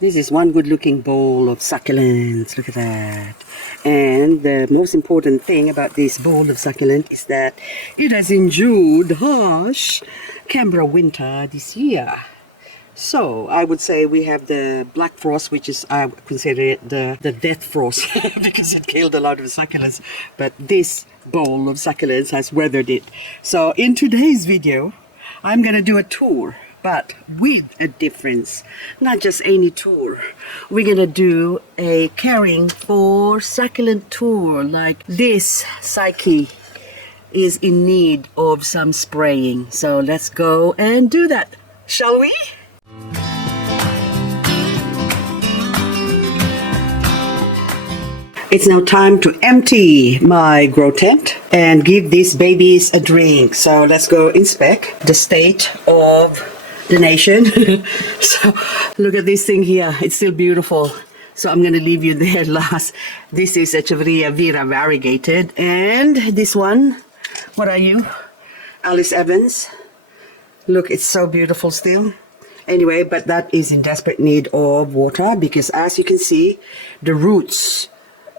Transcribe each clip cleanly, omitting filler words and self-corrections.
This is one good looking bowl of succulents. Look at that. And the most important thing about this bowl of succulent is that it has endured harsh Canberra winter this year. So I would say we have the black frost, which is, I consider it the death frost because it killed a lot of succulents. But this bowl of succulents has weathered it. So in today's video, I'm gonna do a tour, but with a difference. Not just any tour. We're gonna do a caring for succulent tour. Like this Psyche is in need of some spraying. So let's go and do that, shall we? It's now time to empty my grow tent and give these babies a drink. So let's go inspect the state of the nation. So look at this thing here. It's still beautiful. So I'm going to leave you there last. This is Echeverria Vera variegated. And this one, what are you? Alice Evans. Look, it's so beautiful still. Anyway, but that is in desperate need of water because as you can see, the roots,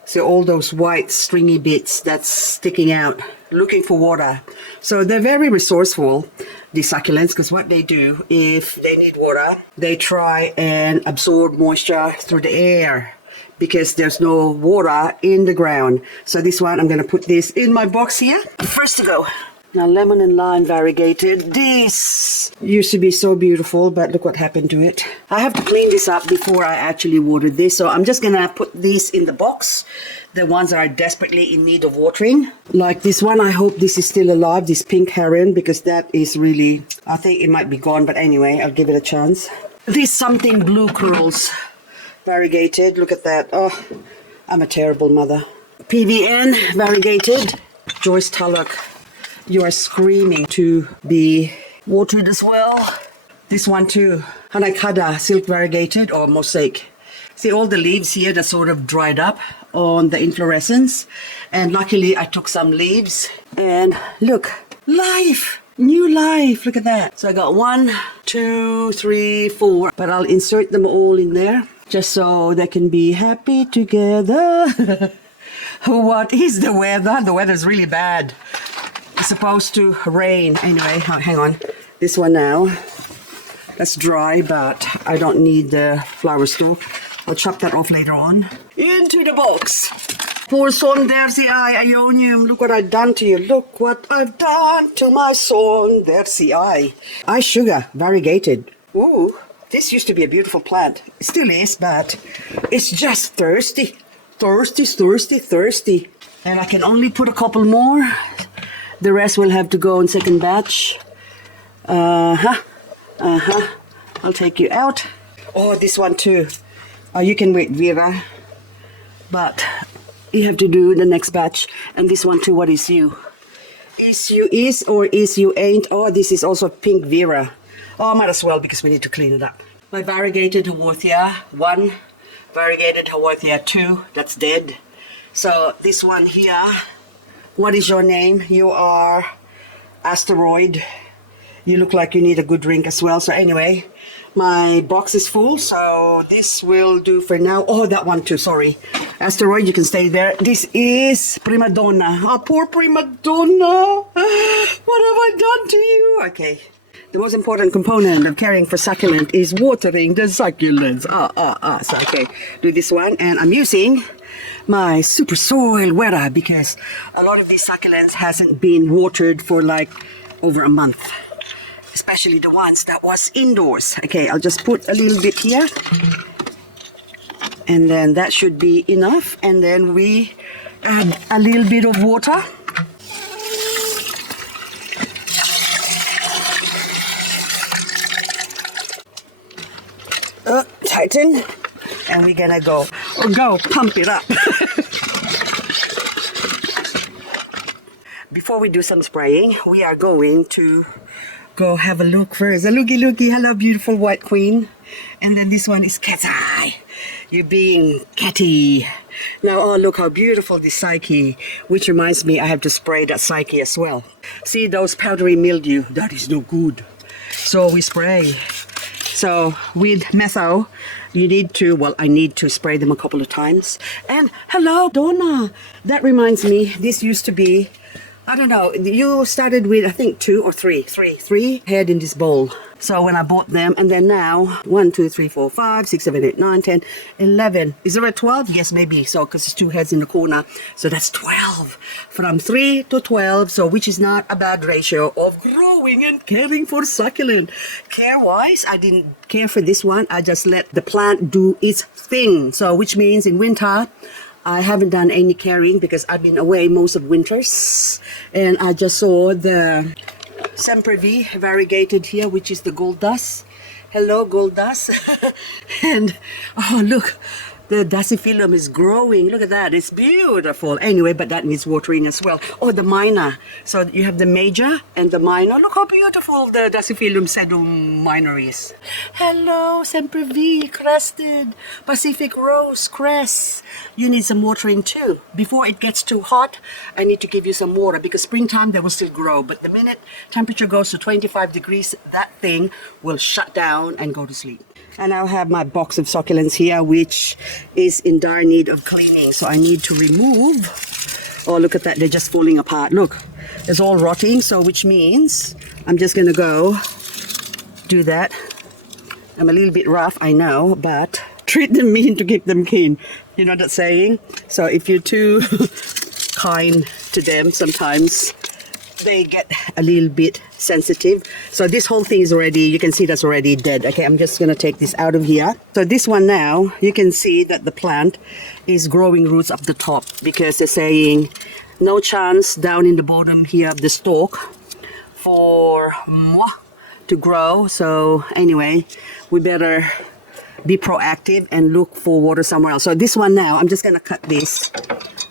so all those white stringy bits that's sticking out, looking for water. So they're very resourceful, these succulents, because what they do, if they need water, they try and absorb moisture through the air because there's no water in the ground. So this one, I'm going to put this in my box here. First to go. Now lemon and lime variegated. This used to be so beautiful, but look what happened to it. I have to clean this up before I actually watered this. So I'm just gonna put these in the box. The ones that are desperately in need of watering. Like this one, I hope this is still alive, this pink heron, because that is really, I think it might be gone, but anyway, I'll give it a chance. This something blue curls variegated. Look at that. Oh, I'm a terrible mother. PVN variegated. Joyce Tulloch. You are screaming to be watered as well. This one too, Hanakada silk variegated or mosaic. See all the leaves here that sort of dried up on the inflorescence. And luckily I took some leaves and look, life, new life, look at that. So I got 1, 2, 3, 4, but I'll insert them all in there just so they can be happy together. What is the weather? The weather's really bad. It's supposed to rain. Anyway, hang on. This one now, that's dry, but I don't need the flower stalk. I'll chop that off later on. Into the box. Poor son, there's the eye, Ionium. Look what I've done to you. Look what I've done to my son. There's the eye. Eye sugar, variegated. Ooh, this used to be a beautiful plant. It still is, but it's just thirsty. Thirsty, thirsty, thirsty. And I can only put a couple more. The rest will have to go in second batch. I'll take you out. Oh, this one too. Oh, you can wait, Vera. But you have to do the next batch. And this one too, what is you? Is you is or is you ain't? Oh, this is also pink Vera. Oh, might as well because we need to clean it up. My variegated Haworthia 1, variegated Haworthia 2, that's dead. So this one here, what is your name? You are Asteroid. You look like you need a good drink as well. So anyway, my box is full, so this will do for now. Oh, that one too, sorry. Asteroid, you can stay there. This is Prima Donna. Oh, poor Prima Donna. What have I done to you? Okay. The most important component of caring for succulent is watering the succulents. So okay, do this one. And I'm using my super soil wetter because a lot of these succulents hasn't been watered for like over a month, especially the ones that was indoors. Okay, I'll just put a little bit here and then that should be enough, and then we add a little bit of water. Tighten, and we're gonna go pump it up. Before we do some spraying, we are going to go have a look first. A looky, hello beautiful white queen. And then this one is cat's eye. You're being catty. Now, oh look how beautiful this Psyche, which reminds me I have to spray that Psyche as well. See those powdery mildew, that is no good. So we spray So with methyl, you need to, well, I need to spray them a couple of times. And hello, Donna. That reminds me, this used to be, I don't know, you started with, I think, three head in this bowl. So when I bought them, and then now, 1, 2, 3, 4, 5, 6, 7, 8, 9, 10, 11. Is there a 12? Yes, maybe. So, because there's 2 heads in the corner. So that's 12. From 3 to 12, so which is not a bad ratio of growing and caring for succulent. Care-wise, I didn't care for this one. I just let the plant do its thing. So, which means in winter, I haven't done any caring because I've been away most of winters. And I just saw the Semper V variegated here, which is the gold dust. Hello, gold dust. And oh, look, the dasyphilum is growing. Look at that, it's beautiful. Anyway, but that needs watering as well. Oh, the minor. So you have the major and the minor. Look how beautiful the dasyphilum sedum minor is. Hello, Semper V, crested, Pacific rose, crest. You need some watering too. Before it gets too hot, I need to give you some water because springtime they will still grow. But the minute temperature goes to 25 degrees, that thing will shut down and go to sleep. And I'll have my box of succulents here, which is in dire need of cleaning. So I need to remove. Oh, look at that. They're just falling apart. Look, it's all rotting. So which means I'm just going to go do that. I'm a little bit rough, I know, but treat them mean to keep them keen. You know that saying? So if you're too kind to them, sometimes they get a little bit sensitive. So this whole thing is already, you can see that's already dead. Okay, I'm just going to take this out of here. So this one now, you can see that the plant is growing roots up the top because they're saying no chance down in the bottom here of the stalk for to grow. So anyway, we better be proactive and look for water somewhere else. So this one now, I'm just going to cut this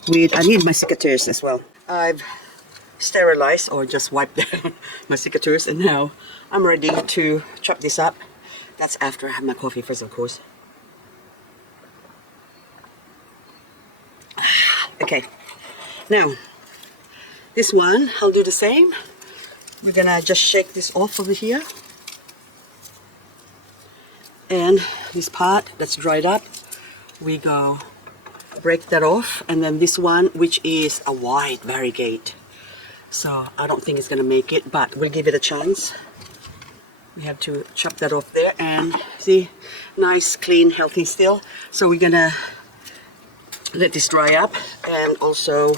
with, I need my secateurs as well. I've sterilized or just wiped down my secateurs, and now I'm ready to chop this up. That's after I have my coffee first, of course. Okay, now this one I'll do the same. We're gonna just shake this off over here, and this part that's dried up, we go break that off. And then this one, which is a wide variegate, so I don't think it's gonna make it, but we'll give it a chance. We have to chop that off there, and see, nice, clean, healthy still. So we're gonna let this dry up and also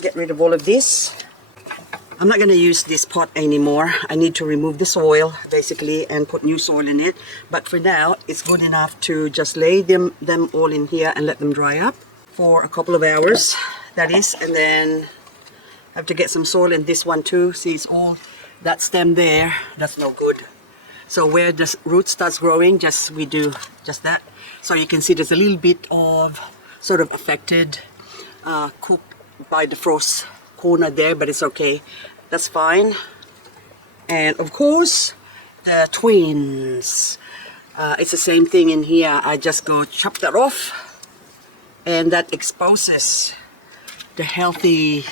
get rid of all of this. I'm not going to use this pot anymore. I need to remove the soil basically and put new soil in it, but for now it's good enough to just lay them all in here and let them dry up for a couple of hours, that is. And then I have to get some soil in this one too. See, it's all that stem there, that's no good. So where the root starts growing, we do just that. So you can see there's a little bit of sort of affected, cooked by the frost corner there, but it's okay, that's fine. And of course the twins, it's the same thing in here. I just go chop that off, and that exposes the healthy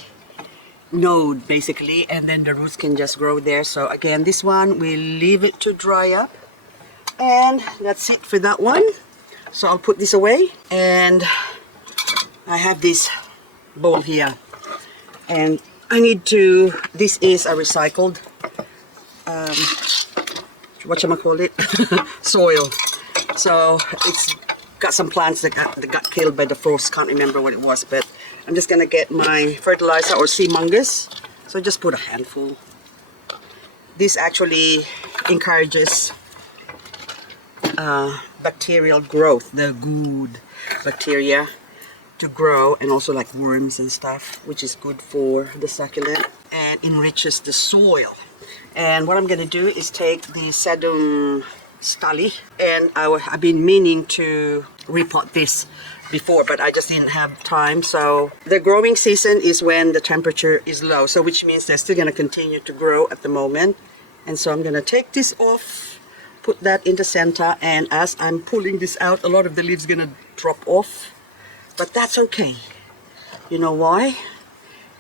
node basically, and then the roots can just grow there. So again, this one we'll leave it to dry up, and that's it for that one. So I'll put this away, and I have this bowl here, and I need to, this is a recycled whatchamacallit soil. So it's got some plants that got killed by the frost, can't remember what it was, but I'm just gonna get my fertilizer or sea mungus. So just put a handful. This actually encourages bacterial growth, the good bacteria to grow, and also like worms and stuff, which is good for the succulent and enriches the soil. And what I'm going to do is take the sedum stolly, and I've been meaning to repot this before, but I just didn't have time. So the growing season is when the temperature is low, so which means they're still going to continue to grow at the moment. And so I'm going to take this off, put that in the center, and as I'm pulling this out, a lot of the leaves going to drop off. But that's okay. You know why?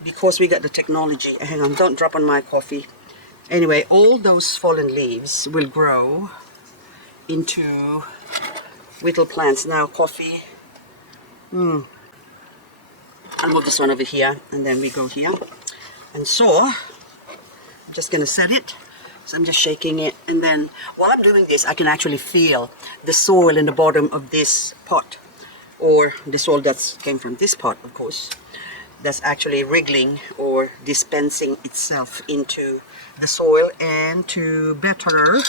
Because we got the technology. Hang on, don't drop on my coffee. Anyway, all those fallen leaves will grow into little plants. Now coffee. I'll move this one over here, and then we go here. And so I'm just gonna set it. So I'm just shaking it, and then while I'm doing this, I can actually feel the soil in the bottom of this pot, or the soil that came from this pot, of course, that's actually wriggling or dispensing itself into the soil. And to better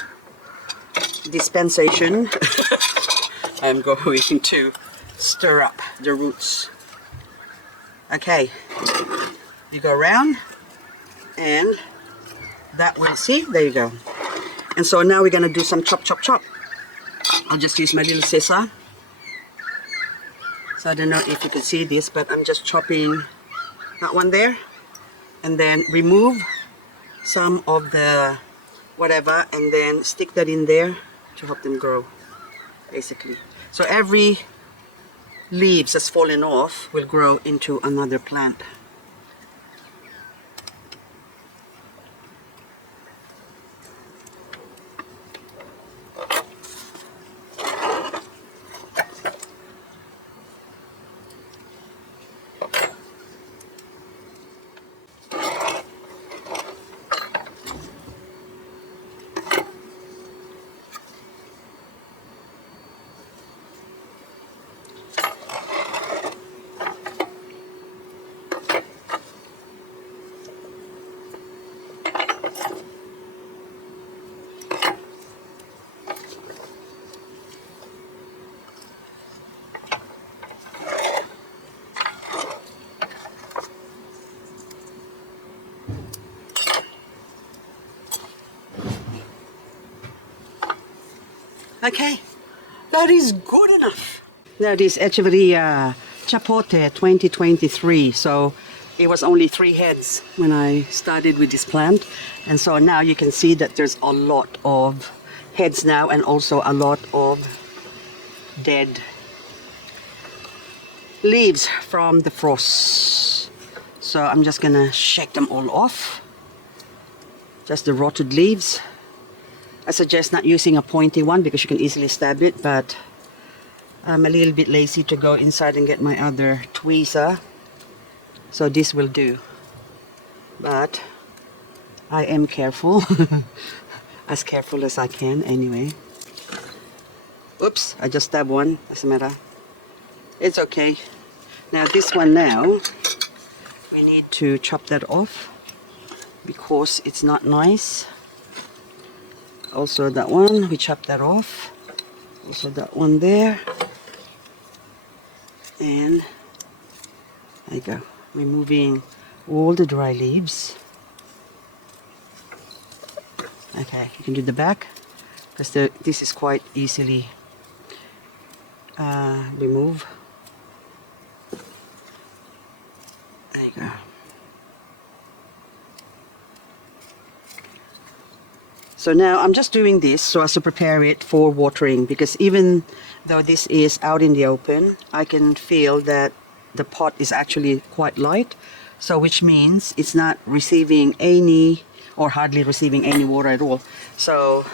dispensation, I'm going to stir up the roots. Okay, you go around, and that will, see, there you go. And so now we're gonna do some chop, chop, chop. I'll just use my little scissor. So I don't know if you can see this, but I'm just chopping that one there, and then remove some of the whatever, and then stick that in there to help them grow, basically. So every leaves that's fallen off will grow into another plant. Okay, that is good enough. That is actually Chapote 2023. So it was only 3 heads when I started with this plant. And so now you can see that there's a lot of heads now, and also a lot of dead leaves from the frost. So I'm just gonna shake them all off. Just the rotted leaves. I suggest not using a pointy one because you can easily stab it, but I'm a little bit lazy to go inside and get my other tweezer, so this will do. But I am careful, as careful as I can anyway. Oops, I just stabbed one, doesn't matter. It's okay. Now this one now, we need to chop that off because it's not nice. Also that one, we chop that off. Also that one there. And there you go. Removing all the dry leaves. Okay, you can do the back, because this is quite easily remove. There you go. So now I'm just doing this so as to prepare it for watering, because even though this is out in the open, I can feel that the pot is actually quite light, so which means it's not receiving any or hardly receiving any water at all. So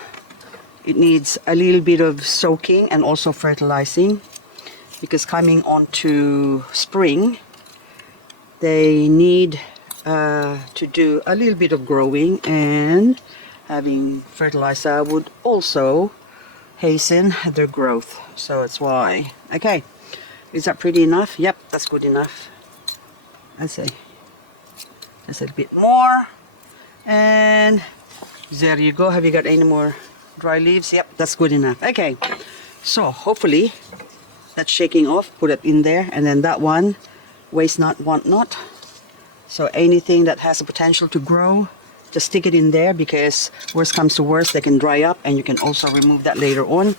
it needs a little bit of soaking and also fertilizing, because coming on to spring, they need to do a little bit of growing, and having fertilizer would also hasten their growth. So that's why. Okay, is that pretty enough? Yep, that's good enough. I'd say just a little bit more, and there you go. Have you got any more dry leaves? Yep, that's good enough. Okay, so hopefully that's shaking off. Put it in there, and then that one, waste not, want not. So anything that has a potential to grow, just stick it in there, because worst comes to worst, they can dry up, and you can also remove that later on.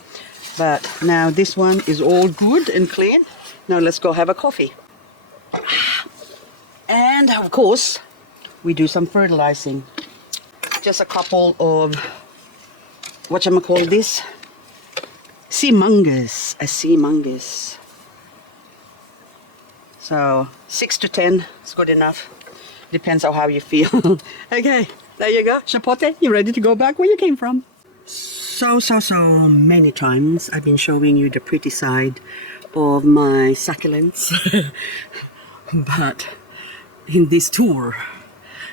But now this one is all good and clean. Now let's go have a coffee. And of course, we do some fertilizing. Just a couple of, whatchamacall this? Sea mungus, a sea mungus. So 6 to 10 is good enough. Depends on how you feel. Okay, There you go. Chapote, you ready to go back where you came from? So many times I've been showing you the pretty side of my succulents. But in this tour,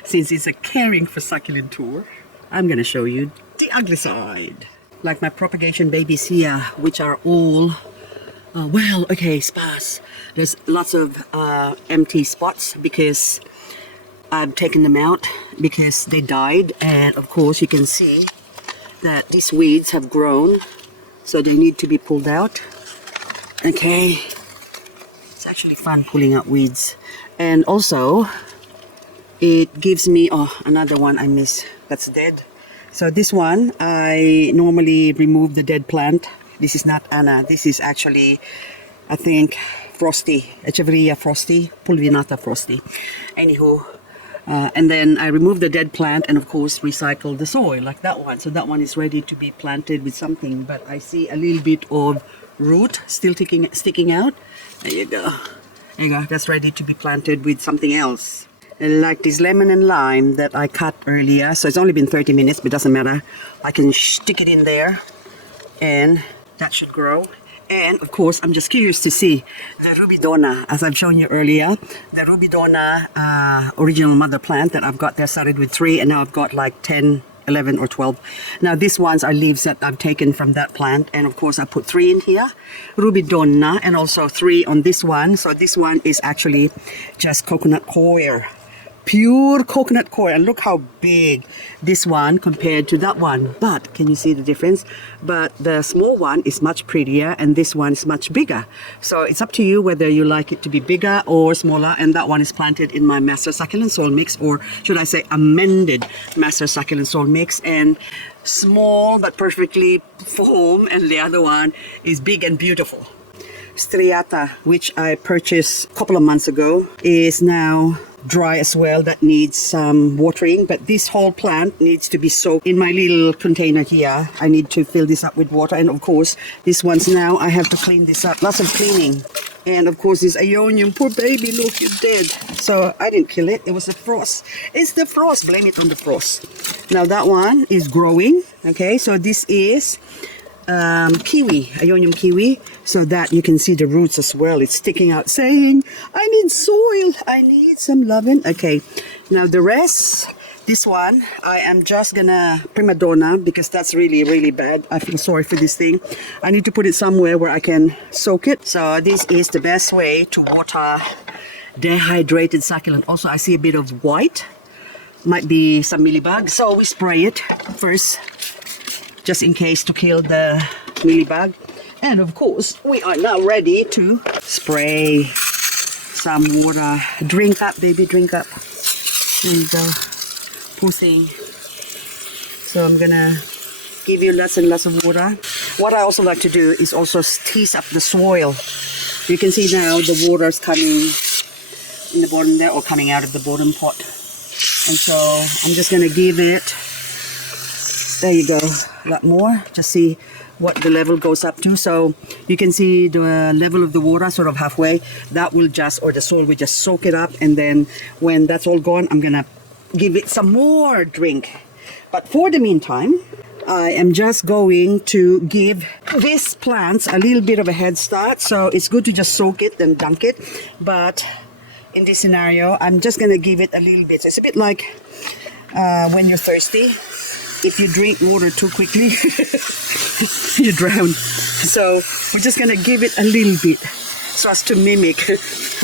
since it's a caring for succulent tour, I'm going to show you the ugly side. Like my propagation babies here, which are all, sparse. There's lots of empty spots because I've taken them out because they died. And of course you can see that these weeds have grown, so they need to be pulled out. Okay, it's actually fun pulling out weeds. And also it gives me, another one I miss that's dead. So this one, I normally remove the dead plant. This is not Anna, this is actually, I think, Frosty, Echeverria Frosty, Pulvinata Frosty. Anywho, and then I remove the dead plant and of course recycle the soil like that one. So that one is ready to be planted with something, but I see a little bit of root still sticking out. There you go. There you go, that's ready to be planted with something else. Like this lemon and lime that I cut earlier, so it's only been 30 minutes, but it doesn't matter. I can stick it in there and that should grow. And of course, I'm just curious to see the Rubidona, as I've shown you earlier, the Rubidona original mother plant that I've got there started with 3 and now I've got like 10, 11 or 12. Now these ones are leaves that I've taken from that plant, and of course I put 3 in here, Rubidona, and also 3 on this one. So this one is actually just coconut coir. Pure coconut coir, and look how big this one compared to that one. But can you see the difference? But the small one is much prettier and this one is much bigger. So it's up to you whether you like it to be bigger or smaller. And that one is planted in my master succulent soil mix, or should I say amended master succulent soil mix, and small but perfectly formed, and the other one is big and beautiful. Striata, which I purchased a couple of months ago, is now dry as well. That needs some watering, but this whole plant needs to be soaked. In my little container here, I need to fill this up with water, and of course this one's now I have to clean this up. Lots of cleaning. And of course this Ionium, poor baby, look, you're dead. So I didn't kill it, it was the frost. It's the frost, blame it on the frost. Now that one is growing. Okay, so this is kiwi, Ionium kiwi, so that you can see the roots as well. It's sticking out saying, I need soil, I need some loving. Okay, now the rest, this one, I am just gonna prima donna because that's really bad. I feel sorry for this thing. I need to put it somewhere where I can soak it. So this is the best way to water dehydrated succulent. Also, I see a bit of white, might be some mealybugs. So we spray it first, just in case, to kill the mealybug. And of course, we are now ready to spray some water. Drink up, baby, drink up. There you go. Poor thing. So I'm gonna give you lots and lots of water. What I also like to do is also tease up the soil. You can see now the water's coming in the bottom there, or coming out of the bottom pot. And so I'm just gonna give it, there you go, a lot more. Just see what the level goes up to. So you can see the level of the water sort of halfway. That will just, or the soil will just soak it up. And then when that's all gone, I'm gonna give it some more drink. But for the meantime, I am just going to give these plants a little bit of a head start. So it's good to just soak it and dunk it. But in this scenario, I'm just gonna give it a little bit. So it's a bit like when you're thirsty. If you drink water too quickly, you drown. So we're just gonna give it a little bit so as to mimic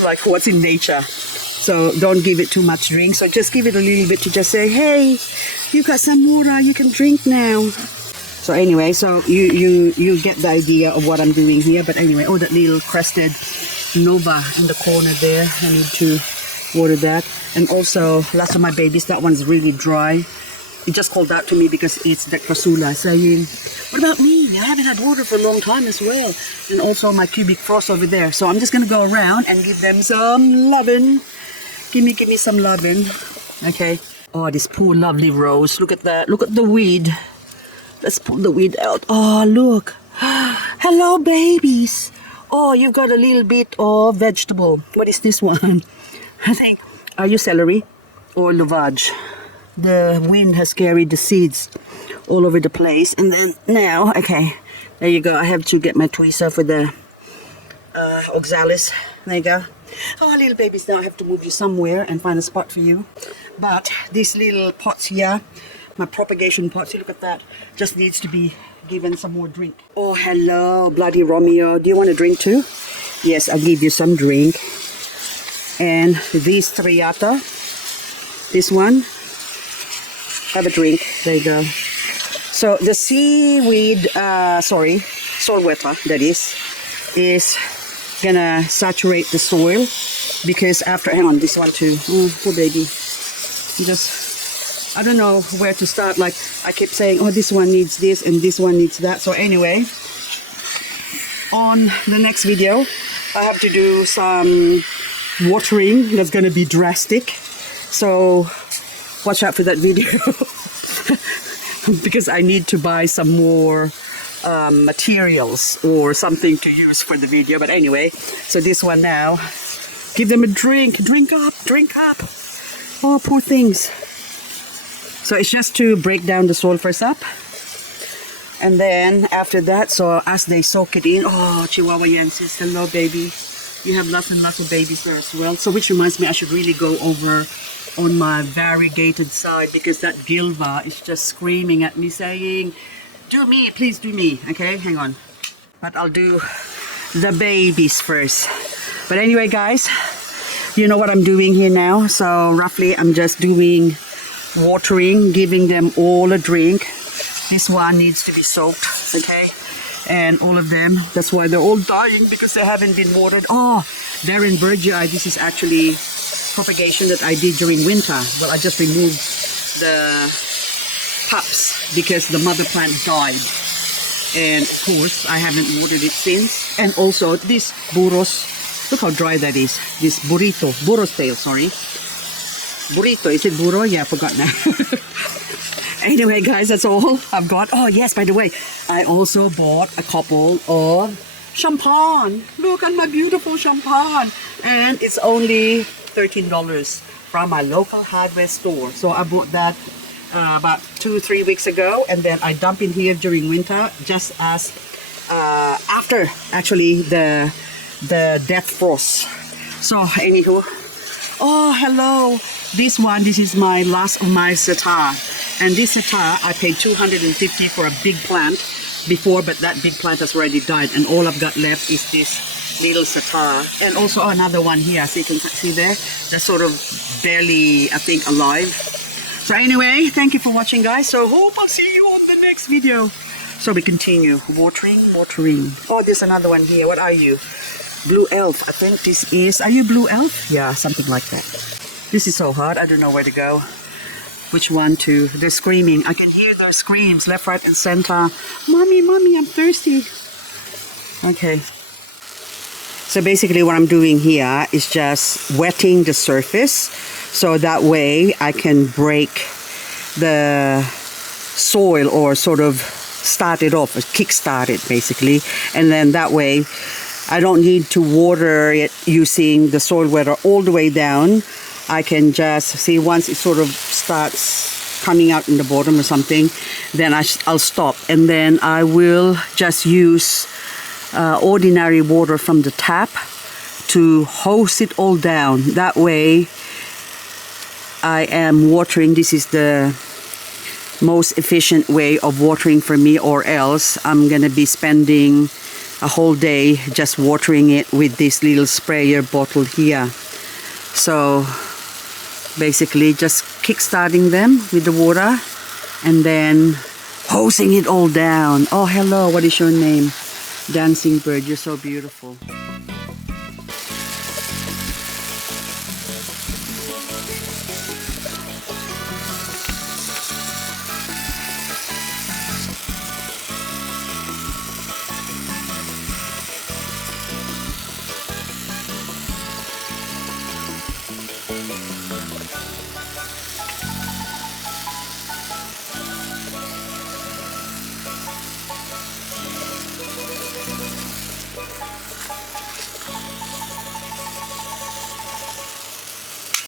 like what's in nature. So don't give it too much drink. So just give it a little bit to just say, hey, you got some water, you can drink now. So anyway, so you get the idea of what I'm doing here. But anyway, oh, that little crested nova in the corner there, I need to water that. And also, last of my babies, that one's really dry. It just called out to me because it's the Crasula saying, what about me? I haven't had water for a long time as well. And also my cubic frost over there. So I'm just going to go around and give them some loving. Give me some loving. Okay. Oh, this poor lovely rose. Look at that. Look at the weed. Let's pull the weed out. Oh, look. Hello, babies. Oh, you've got a little bit of vegetable. What is this one? I think, are you celery or lovage? the wind has carried the seeds all over the place. And then now, okay, there you go. I have to get my tweezer for the oxalis. There you go. Oh, little babies, now I have to move you somewhere and find a spot for you. But these little pots here, my propagation pots, you look at that, just needs to be given some more drink. Oh, hello, bloody Romeo. Do you want a drink too? Yes, I'll give you some drink. And these triata, this one, have a drink. There you go. So the seaweed, saltwater, that is gonna saturate the soil, because after, hang on, this one too. Oh, poor baby. I don't know where to start. Like, I keep saying, oh, this one needs this and this one needs that. So anyway, on the next video, I have to do some watering that's gonna be drastic. So watch out for that video. Because I need to buy some more materials or something to use for the video. But anyway, so this one now, give them a drink. Drink up. Oh, poor things. So it's just to break down the soil first up. And then after that, so as they soak it in, oh, Chihuahua Yensis, hello baby. You have lots and lots of babies there as well. So which reminds me, I should really go over on my variegated side, because that Gilva is just screaming at me saying, do me, please do me. Okay, hang on. But I'll do the babies first. But anyway, guys, you know what I'm doing here now. So roughly I'm just doing watering, giving them all a drink. This one needs to be soaked, okay? And all of them, that's why they're all dying, because they haven't been watered. Oh, they're in Virgii. This is actually propagation that I did during winter. Well, I just removed the pups because the mother plant died. And of course, I haven't watered it since. And also this burros, look how dry that is. This burro's tail, sorry. Burrito, is it burro? Yeah, I forgot now. Anyway, guys, that's all I've got. Oh, yes, by the way, I also bought a couple of champagne. Look at my beautiful champagne. And it's only $13 from my local hardware store. So I bought that about 2-3 weeks ago, and then I dump in here during winter, just as after actually the death frost. So anywho, oh hello, this is my last of my setar, and this setar I paid $250 for a big plant before, but that big plant has already died, and all I've got left is this little setar. And also another one here, so you can see there, they're sort of barely, I think, alive. So anyway, thank you for watching, guys. So hope I'll see you on the next video. So we continue watering. Oh, there's another one here. What are you? Blue elf. I think this is, are you blue elf? Yeah, something like that. This is so hard. I don't know where to go. Which one to? They're screaming. I can hear their screams left, right, and center. Mommy, I'm thirsty. Okay. So basically what I'm doing here is just wetting the surface, so that way I can break the soil, or sort of start it off, kickstart it basically. And then that way I don't need to water it using the soil wetter all the way down. I can just see once it sort of starts coming out in the bottom or something, then I'll stop, and then I will just use ordinary water from the tap to hose it all down. That way I am watering. This is the most efficient way of watering for me, or else I'm gonna be spending a whole day just watering it with this little sprayer bottle here. So basically just kick-starting them with the water and then hosing it all down. Oh hello, what is your name? Dancing bird, you're so beautiful.